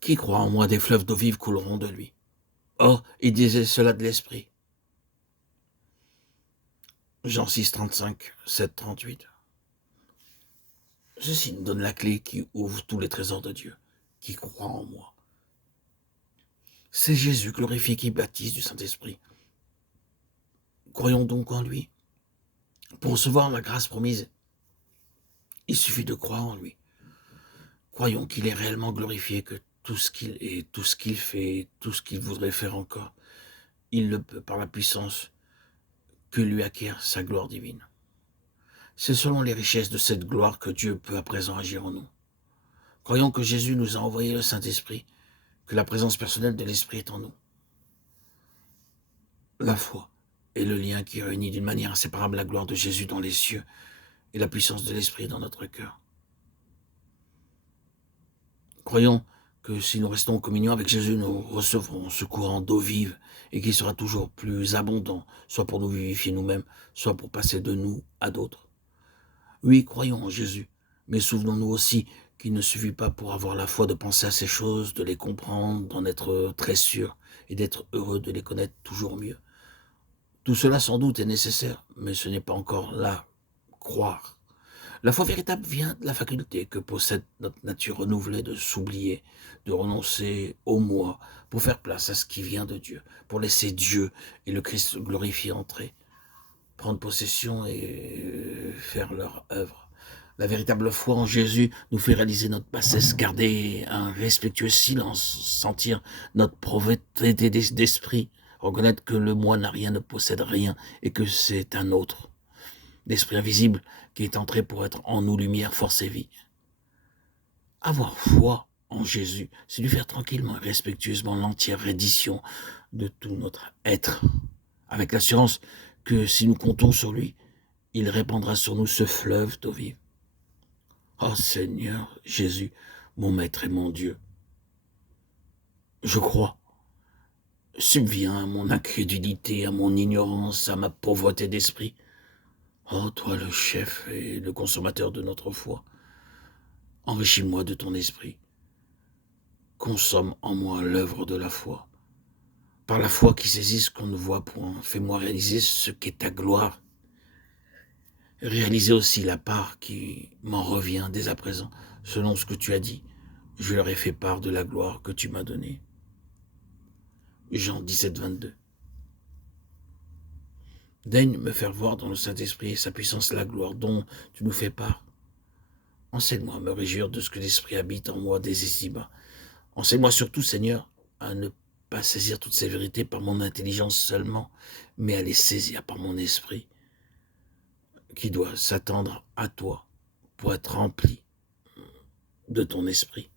Qui croit en moi, des fleuves d'eau vive couleront de lui. Or, il disait cela de l'esprit. Jean 6, 35, 7, 38. Ceci nous donne la clé qui ouvre tous les trésors de Dieu. Qui croit en moi. C'est Jésus glorifié qui baptise du Saint-Esprit. Croyons donc en lui. Pour recevoir la grâce promise, il suffit de croire en lui. Croyons qu'il est réellement glorifié, que tout ce qu'il est, tout ce qu'il fait, tout ce qu'il voudrait faire encore, il le peut par la puissance que lui acquiert sa gloire divine. C'est selon les richesses de cette gloire que Dieu peut à présent agir en nous. Croyons que Jésus nous a envoyé le Saint-Esprit, que la présence personnelle de l'Esprit est en nous. La foi est le lien qui réunit d'une manière inséparable la gloire de Jésus dans les cieux et la puissance de l'Esprit dans notre cœur. Croyons que si nous restons en communion avec Jésus, nous recevrons ce courant d'eau vive et qui sera toujours plus abondant, soit pour nous vivifier nous-mêmes, soit pour passer de nous à d'autres. Oui, croyons en Jésus, mais souvenons-nous aussi qu'il ne suffit pas pour avoir la foi de penser à ces choses, de les comprendre, d'en être très sûr et d'être heureux de les connaître toujours mieux. Tout cela sans doute est nécessaire, mais ce n'est pas encore là, croire. La foi véritable vient de la faculté que possède notre nature renouvelée de s'oublier, de renoncer au moi, pour faire place à ce qui vient de Dieu, pour laisser Dieu et le Christ glorifié entrer, prendre possession et faire leur œuvre. La véritable foi en Jésus nous fait réaliser notre bassesse, garder un respectueux silence, sentir notre pauvreté d'esprit, reconnaître que le moi n'a rien, ne possède rien et que c'est un autre. L'esprit invisible qui est entré pour être en nous lumière, force et vie. Avoir foi en Jésus, c'est lui faire tranquillement et respectueusement l'entière reddition de tout notre être, avec l'assurance que si nous comptons sur lui, il répandra sur nous ce fleuve d'eau vive. Oh Seigneur Jésus, mon Maître et mon Dieu, je crois, subviens à mon incrédulité, à mon ignorance, à ma pauvreté d'esprit. Oh, toi le chef et le consommateur de notre foi, enrichis-moi de ton esprit. Consomme en moi l'œuvre de la foi. Par la foi qui saisit ce qu'on ne voit point, fais-moi réaliser ce qu'est ta gloire. Réaliser aussi la part qui m'en revient dès à présent, selon ce que tu as dit. Je leur ai fait part de la gloire que tu m'as donnée. Jean 17, 22. Daigne me faire voir dans le Saint-Esprit et sa puissance la gloire dont tu nous fais part. Enseigne-moi à me réjouir de ce que l'Esprit habite en moi dès ici-bas. Enseigne-moi surtout, Seigneur, à ne pas saisir toutes ces vérités par mon intelligence seulement, mais à les saisir par mon esprit, qui doit s'attendre à toi pour être rempli de ton esprit.